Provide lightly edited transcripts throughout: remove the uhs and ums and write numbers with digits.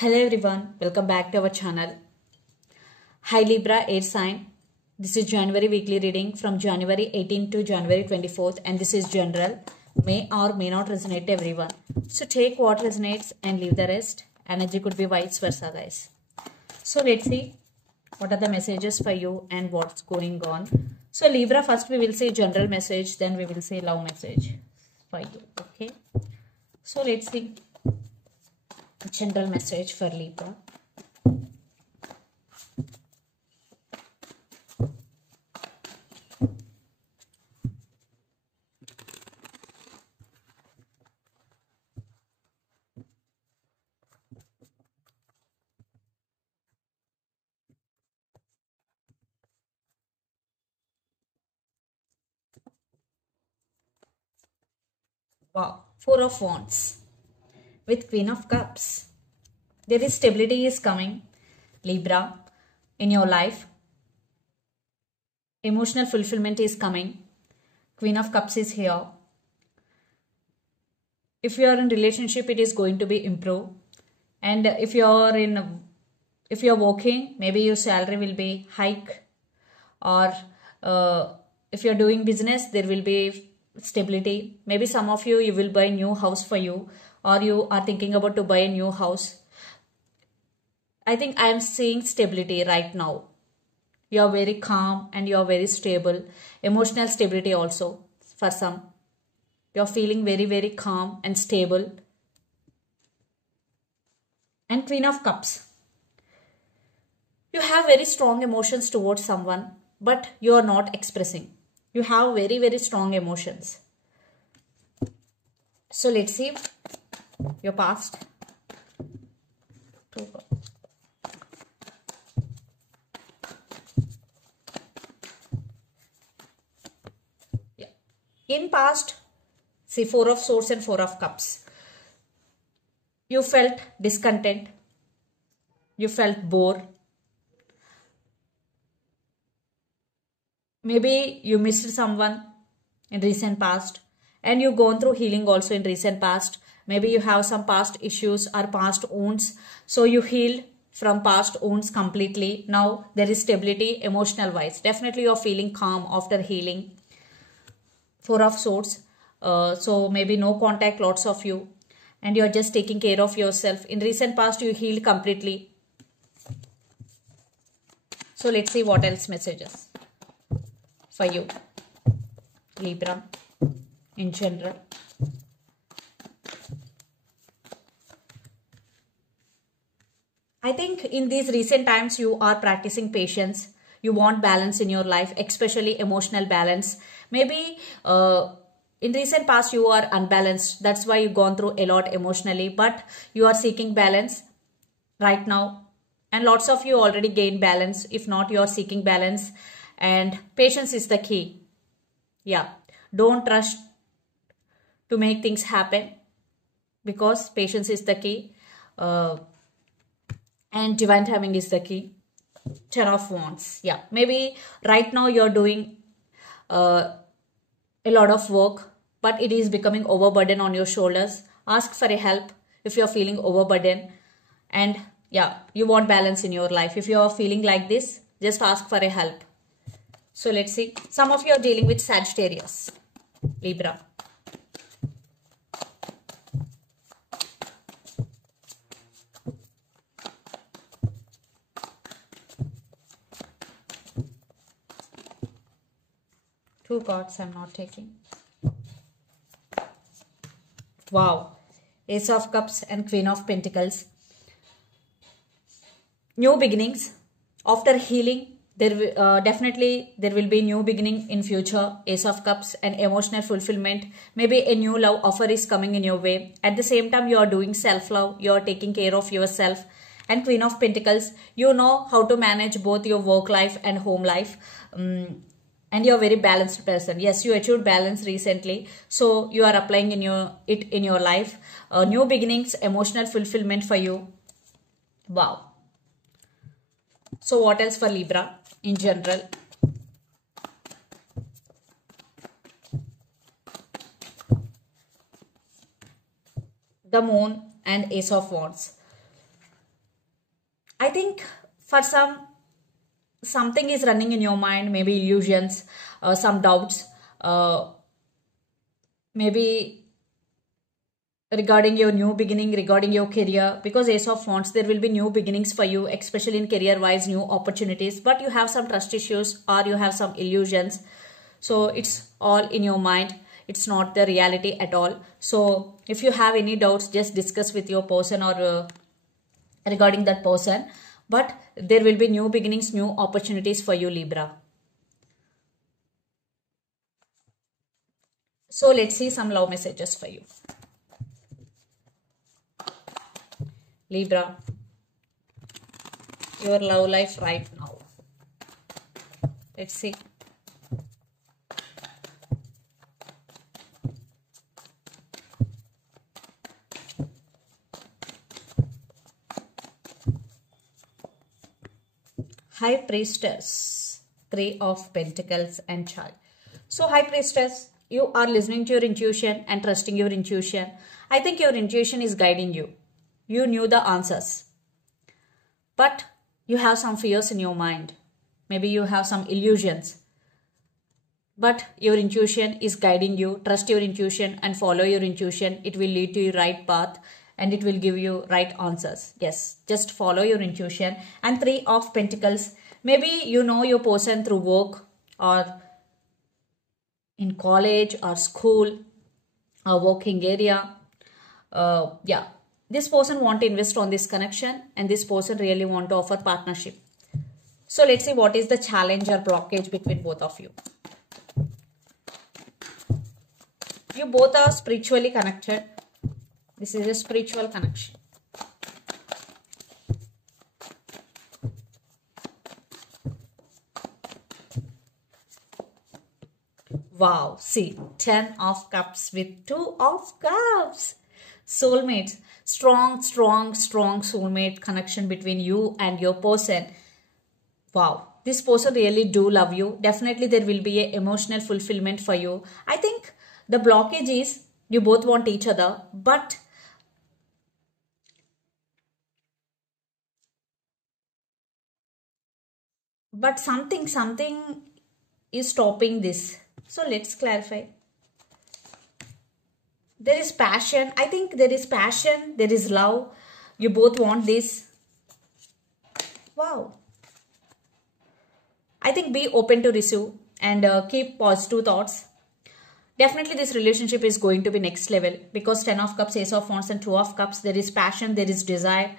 Hello everyone, welcome back to our channel. Hi Libra air sign. This is January weekly reading from January 18 to January 24th and this is general. May or may not resonate to everyone. So take what resonates and leave the rest. Energy could be vice versa, guys. So let's see what are the messages for you and what's going on. So Libra, first we will say general message, then we will say love message for you. Okay. So let's see general message for Libra. Wow, Four of Wands with Queen of Cups. There is stability is coming, Libra, in your life. Emotional fulfillment is coming. Queen of Cups is here. If you are in relationship, it is going to be improved. And if you are working, maybe your salary will be hike. Or if you are doing business, there will be stability. Maybe some of you will buy a new house for you, or you are thinking about to buy a new house. I think I am seeing stability right now. You are very calm and you are very stable. Emotional stability also for some. You are feeling very, very calm and stable. And Queen of Cups. You have very strong emotions towards someone, but you are not expressing. You have very, very strong emotions. So let's see your past. In past, see Four of Swords and Four of Cups. You felt discontent. You felt bored. Maybe you missed someone in recent past and you've gone through healing also in recent past. Maybe you have some past issues or past wounds. So you healed from past wounds completely. Now there is stability emotional wise. Definitely you're feeling calm after healing. Four of Swords. So maybe no contact, lots of you. And you're just taking care of yourself. In recent past, you healed completely. So let's see what else messages for you, Libra, in general. I think in these recent times, you are practicing patience. You want balance in your life, especially emotional balance. Maybe in recent past, you are unbalanced. That's why you've gone through a lot emotionally. But you are seeking balance right now. And lots of you already gained balance. If not, you are seeking balance. And patience is the key. Yeah. Don't rush to make things happen. Because patience is the key. And divine timing is the key. Ten of Wands. Yeah. Maybe right now you're doing a lot of work, but it is becoming overburden on your shoulders. Ask for a help if you're feeling overburden. And yeah, you want balance in your life. If you're feeling like this, just ask for a help. So let's see. Some of you are dealing with Sagittarius, Libra. Two cards I'm not taking. Wow. Ace of Cups and Queen of Pentacles. New beginnings. After healing, definitely there will be new beginning in future. Ace of Cups and emotional fulfillment. Maybe a new love offer is coming in your way. At the same time, you are doing self-love. You are taking care of yourself. And Queen of Pentacles, you know how to manage both your work life and home life. And you're a very balanced person. Yes, you achieved balance recently. So you are applying in your life. New beginnings, emotional fulfillment for you. Wow. So what else for Libra in general? The Moon and Ace of Wands. I think for something is running in your mind, maybe illusions, some doubts, maybe regarding your new beginning, regarding your career, because Ace of Wands, there will be new beginnings for you, especially in career wise, new opportunities, but you have some trust issues or you have some illusions. So it's all in your mind. It's not the reality at all. So if you have any doubts, just discuss with your person or regarding that person. But there will be new beginnings, new opportunities for you, Libra. So let's see some love messages for you. Libra, your love life right now. Let's see. High Priestess, Three of Pentacles and Child. So High Priestess, you are listening to your intuition and trusting your intuition. I think your intuition is guiding you. You knew the answers. But you have some fears in your mind. Maybe you have some illusions. But your intuition is guiding you. Trust your intuition and follow your intuition. It will lead to your right path and it will give you right answers. Yes, just follow your intuition. And Three of Pentacles. Maybe you know your person through work or in college or school or working area. Yeah. This person want to invest on this connection and this person really want to offer partnership. So let's see what is the challenge or blockage between both of you. You both are spiritually connected. This is a spiritual connection. Wow, see, 10 of Cups with 2 of Cups. Soulmates, strong soulmate connection between you and your person. Wow, this person really do love you. Definitely there will be a emotional fulfillment for you. I think the blockage is you both want each other, but something is stopping this. So let's clarify. There is passion. I think there is passion. There is love. You both want this. Wow. I think be open to receive and keep positive thoughts. Definitely this relationship is going to be next level because 10 of Cups, Ace of Wands and 2 of Cups. There is passion. There is desire.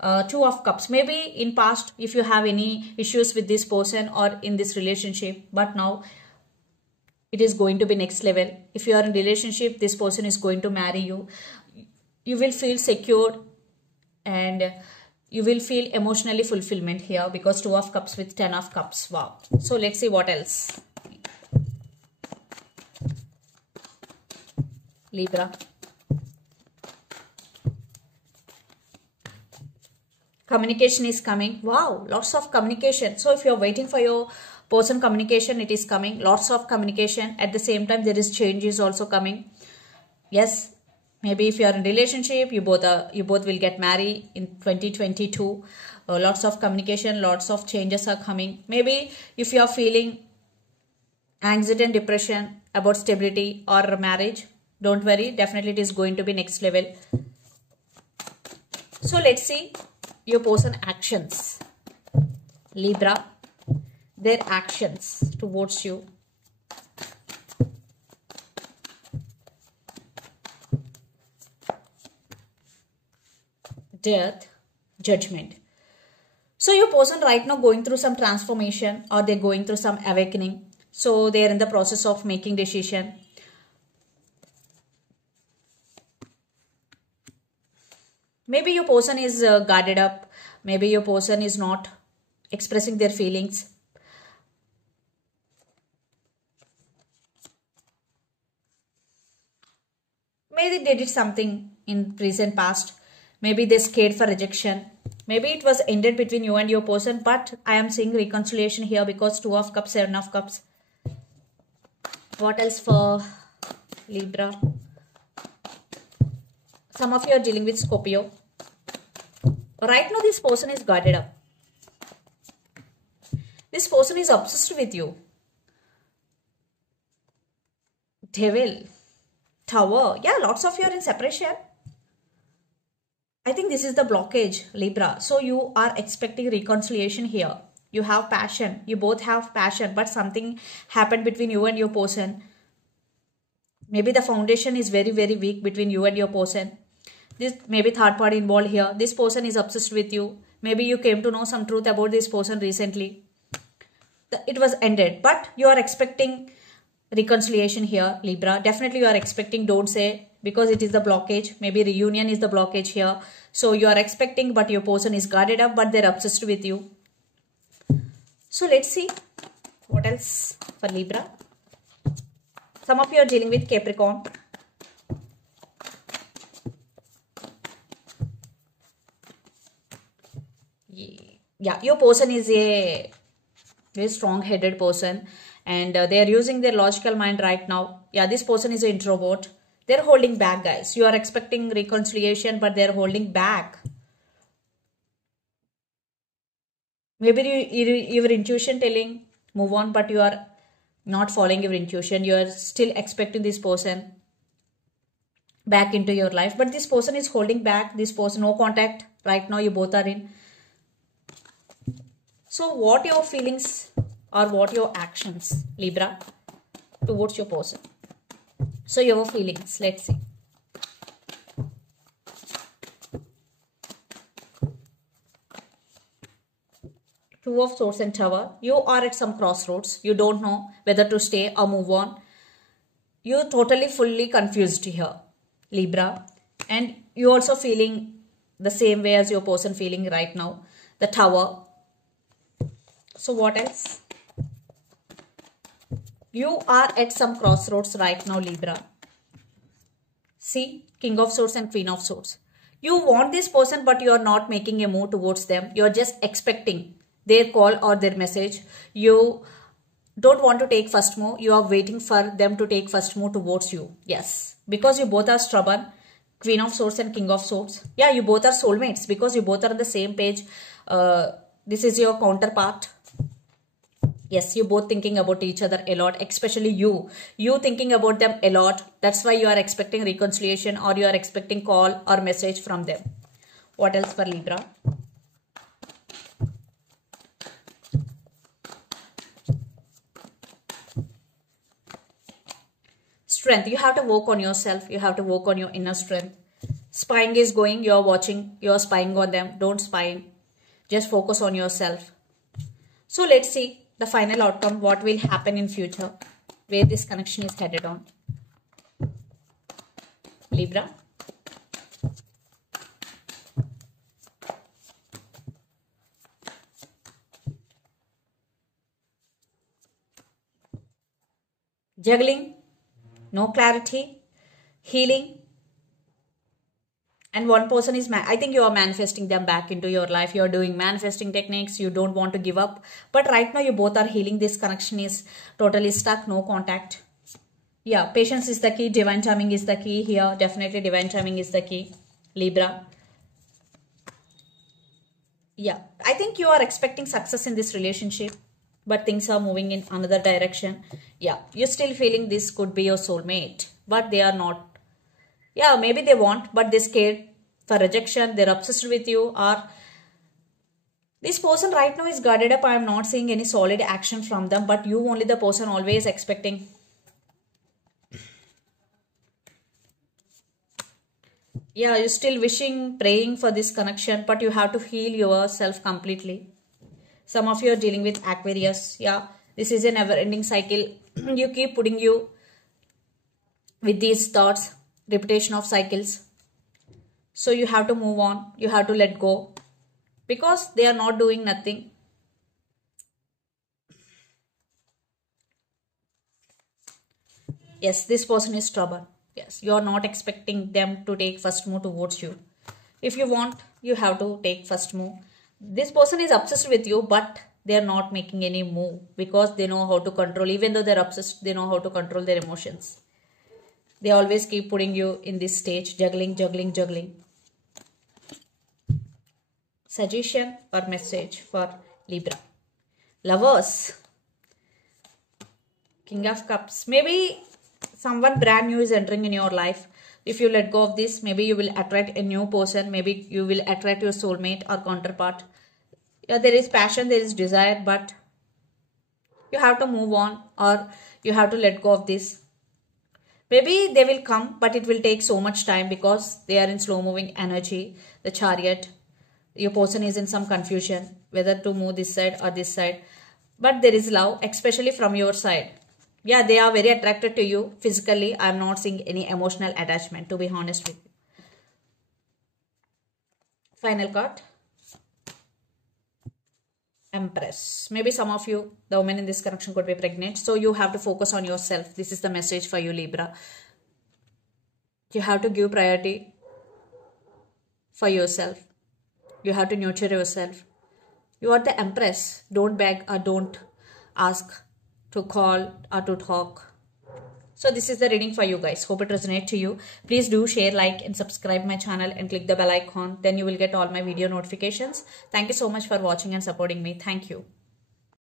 2 of Cups. Maybe in past if you have any issues with this person or in this relationship. But now it is going to be next level. If you are in relationship, this person is going to marry you. You will feel secure and you will feel emotionally fulfillment here because 2 of Cups with 10 of Cups. Wow. So let's see what else. Libra. Communication is coming. Wow. Lots of communication. So if you are waiting for your person communication, it is coming. Lots of communication. At the same time, there is changes also coming. Yes, maybe if you are in relationship, you both will get married in 2022. Lots of communication, lots of changes are coming. Maybe if you are feeling anxiety and depression about stability or marriage, don't worry. Definitely it is going to be next level. So let's see your person actions. Libra. Their actions towards you. Death, Judgment. So your person right now going through some transformation or they're going through some awakening. So they're in the process of making decision. Maybe your person is guarded up. Maybe your person is not expressing their feelings. Maybe they did something in recent past. Maybe they scared for rejection. Maybe it was ended between you and your person. But I am seeing reconciliation here because 2 of Cups, 7 of Cups. What else for Libra? Some of you are dealing with Scorpio. Right now, this person is guarded up. This person is obsessed with you. Devil, Tower. Yeah, lots of you are in separation. I think this is the blockage, Libra. So you are expecting reconciliation here. You have passion. You both have passion, but something happened between you and your person. Maybe the foundation is very, very weak between you and your person. This maybe third party involved here. This person is obsessed with you. Maybe you came to know some truth about this person recently. It was ended, but you are expecting reconciliation here, Libra. Definitely you are expecting, don't say, because it is the blockage. Maybe reunion is the blockage here. So you are expecting, but your person is guarded up, but they're obsessed with you. So let's see what else for Libra. Some of you are dealing with Capricorn. Yeah, your person is a very strong-headed person, and they are using their logical mind right now. Yeah, this person is an introvert. They're holding back, guys. You are expecting reconciliation, but they're holding back. Maybe your intuition telling move on, but you are not following your intuition. You are still expecting this person back into your life, but this person is holding back. This person, no contact. Right now, you both are in. So what your feelings or what your actions, Libra, towards your person? So your feelings, let's see. Two of Swords and Tower. You are at some crossroads. You don't know whether to stay or move on. You're totally fully confused here, Libra. And you're also feeling the same way as your person feeling right now. The Tower. So what else? You are at some crossroads right now, Libra. See, King of Swords and Queen of Swords. You want this person, but you are not making a move towards them. You are just expecting their call or their message. You don't want to take first move. You are waiting for them to take first move towards you. Yes, because you both are stubborn. Queen of Swords and King of Swords. Yeah, you both are soulmates because you both are on the same page. This is your counterpart. Yes, you both thinking about each other a lot, especially you. You thinking about them a lot. That's why you are expecting reconciliation or you are expecting call or message from them. What else for Libra? Strength. You have to work on yourself. You have to work on your inner strength. Spying is going. You are watching. You are spying on them. Don't spy. Just focus on yourself. So let's see the final outcome, what will happen in future, where this connection is headed on. Libra. Juggling, no clarity, healing. And one person is, I think you are manifesting them back into your life. You are doing manifesting techniques. You don't want to give up. But right now you both are healing. This connection is totally stuck. No contact. Yeah, patience is the key. Divine timing is the key here. Definitely divine timing is the key. Libra. Yeah, I think you are expecting success in this relationship. But things are moving in another direction. Yeah, you're still feeling this could be your soulmate. But they are not. Yeah, maybe they want, but they're scared for rejection. They're obsessed with you. Or this person right now is guarded up. I am not seeing any solid action from them. But you only the person always expecting. Yeah, you're still wishing, praying for this connection. But you have to heal yourself completely. Some of you are dealing with Aquarius. Yeah, this is a never-ending cycle. You keep putting you with these thoughts. Repetition of cycles. So you have to move on. You have to let go. Because they are not doing nothing. Yes, this person is stubborn. Yes, you are not expecting them to take first move towards you. If you want, you have to take first move. This person is obsessed with you, but they are not making any move. Because they know how to control. Even though they are obsessed, they know how to control their emotions. They always keep putting you in this stage, juggling, juggling, juggling. suggestion or message for Libra. Lovers, King of Cups. Maybe someone brand new is entering in your life. If you let go of this, maybe you will attract a new person. Maybe you will attract your soulmate or counterpart. Yeah, there is passion, there is desire, but you have to move on, or you have to let go of this. Maybe they will come, but it will take so much time because they are in slow moving energy. The Chariot, your person is in some confusion whether to move this side or this side. But there is love, especially from your side. Yeah, they are very attracted to you physically. I am not seeing any emotional attachment, to be honest with you. Final card. Empress. Maybe some of you, the women in this connection, could be pregnant. So you have to focus on yourself. This is the message for you, Libra. You have to give priority for yourself. You have to nurture yourself. You are the Empress. Don't beg or don't ask to call or to talk. So this is the reading for you guys. Hope it resonates to you. Please do share, like and subscribe my channel and click the bell icon. Then you will get all my video notifications. Thank you so much for watching and supporting me. Thank you.